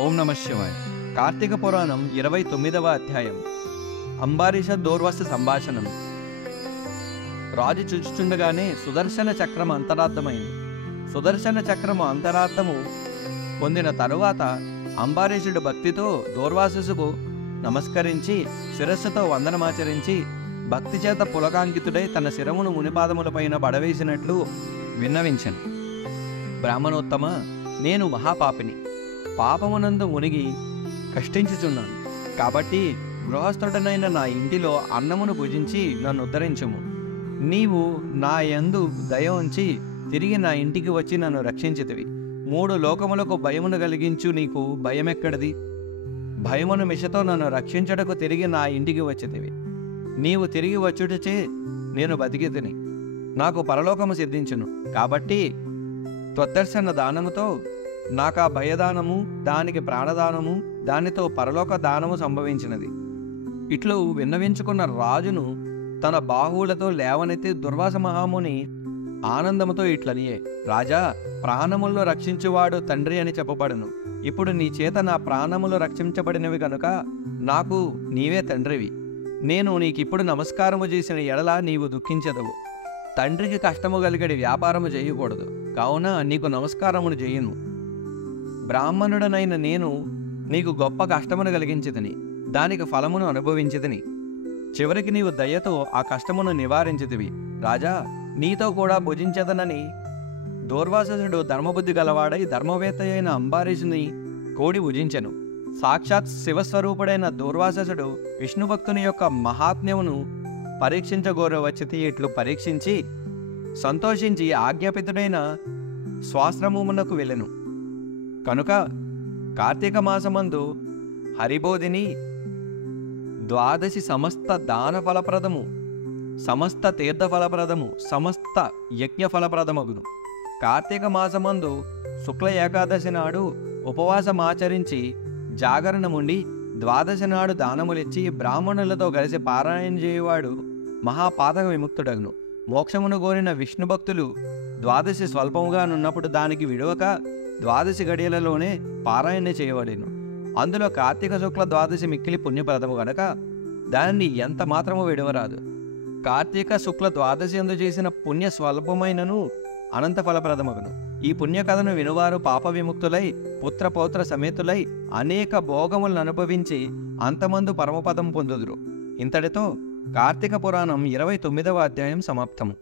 ఓం నమ శివాయ. కార్తీక పురాణం 29వ అధ్యాయం. అంబారీష దూర్వాస సంభాషణం. రాజు చూచుచుండగానే సుదర్శన చక్రము అంతరార్థమైంది. సుదర్శన చక్రము అంతరార్థము పొందిన తరువాత అంబారీషుడు భక్తితో దూర్వాసుకు నమస్కరించి శిరస్సుతో వందనమాచరించి భక్తి చేత పులకాంకితుడై తన శిరమును మునిపాదములపైన పడవేసినట్లు విన్నవించెను. బ్రాహ్మణోత్తమ, నేను మహాపాపిని, పాపమునందు మునిగి కష్టించుచున్నాను. కాబట్టి గృహస్థుడనైన నా ఇంటిలో అన్నమును భుజించి నన్ను ఉద్ధరించుము. నీవు నా యందు దయ ఉంచి తిరిగి నా ఇంటికి వచ్చి నన్ను రక్షించితివి. 3 లోకములకు భయమును కలిగించు నీకు భయమెక్కడిది? భయమును మిషతో నన్ను రక్షించుటకు తిరిగి నా ఇంటికి వచ్చితివి. నీవు తిరిగి వచ్చుటచే నేను బతికితిని, నాకు పరలోకము సిద్ధించును. కాబట్టి త్వద్దర్శన దానముతో నాకా భయదానము, దానికి ప్రాణదానము, దానితో పరలోక దానము సంభవించినది. ఇట్లు విన్నవించుకున్న రాజును తన బాహువులతో లేవనెత్తి దుర్వాస మహాముని ఆనందముతో ఇట్లనియే, రాజా, ప్రాణములను రక్షించువాడు తండ్రి అని చెప్పబడును. ఇప్పుడు నీ చేత నా ప్రాణములు రక్షించబడినవి కనుక నాకు నీవే తండ్రివి. నేను నీకిప్పుడు నమస్కారము చేసిన ఎడల నీవు దుఃఖించదవు. తండ్రికి కష్టము కలిగడి వ్యాపారము చేయకూడదు, కావున నీకు నమస్కారమును చేయును. బ్రాహ్మణుడనైన నేను నీకు గొప్ప కష్టమును కలిగించితిని, దానికి ఫలమును అనుభవించితిని. చివరికి నీవు దయతో ఆ కష్టమును నివారించితివి. రాజా, నీతో కూడా భుజించదనని దూర్వాసుడు ధర్మబుద్ధి గలవాడై ధర్మవేత్త అయిన అంబారీషుని కోడి భుజించెను. సాక్షాత్ శివస్వరూపుడైన దూర్వాసుడు విష్ణుభక్తుని యొక్క మహాత్మ్యమును పరీక్షించగోరవచ్చితి. ఇట్లు పరీక్షించి సంతోషించి ఆజ్ఞాపితుడైన స్వాశ్రమమునకు వెళ్ళెను. కనుక కార్తీక మాసమందు హరిబోధిని ద్వాదశి సమస్త దాన ఫలప్రదము, సమస్త తీర్థ ఫలప్రదము, సమస్త యజ్ఞ ఫలప్రదమగును. కార్తీక మాసమందు శుక్ల ఏకాదశి నాడు ఉపవాసమాచరించి జాగరణముండి ద్వాదశి నాడు దానములిచ్చి బ్రాహ్మణులతో కలిసి పారాయణ చేయువాడు మహాపాతక విముక్తుడగును. మోక్షమును కోరిన విష్ణు భక్తులు ద్వాదశి స్వల్పముగా నున్నప్పుడు దానికి విడవక ద్వాదశి గడియలలోనే పారాయణ చేయబడిను. అందులో కార్తీక శుక్ల ద్వాదశి మిక్కిలి పుణ్యప్రదము గనక దానిని ఎంత మాత్రము విడవరాదు. కార్తీక శుక్ల ద్వాదశి అందు చేసిన పుణ్య స్వల్పమైనను అనంత ఫలప్రదమగును. ఈ పుణ్యకథను వినువారు పాప విముక్తులై పుత్రపౌత్ర సమేతులై అనేక భోగములను అనుభవించి అంతమందు పరమపదం పొందుదురు. ఇంతటితో కార్తీక పురాణం 29వ అధ్యాయం సమాప్తము.